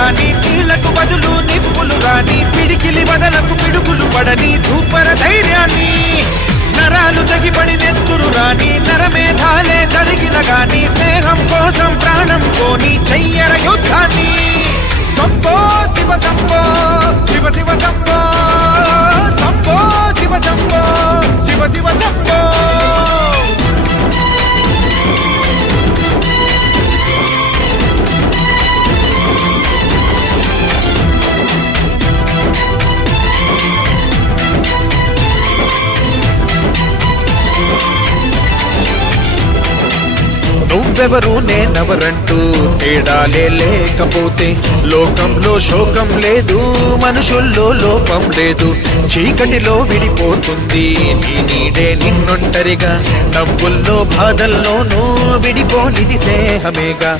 హాని కీళ్లకు బదులు నిప్పులు రాని పిడికిలి బదలకు పిడుగులు పడని ధూపర ధైర్యాన్ని నరాలు తెగిపడి నెత్తురు రాని నరమేధాలే జరిగిన గాని స్నేహం కోసం ప్రాణం కోని చెయ్యర యుద్ధాన్ని సంభో శివ సంభో శివ శివ సంభో సంభో శివ సంభో శివ శివ సంభో నువ్వెవరు నేనెవరంటూ తేడాలే లేకపోతే లోకంలో శోకం లేదు మనుషుల్లో లోపం లేదు చీకటిలో విడిపోతుంది నీ నీడే నిన్నొంటరిగా నవ్వుల్లో బాధల్లోనూ విడిపోనిది స్నేహమేగా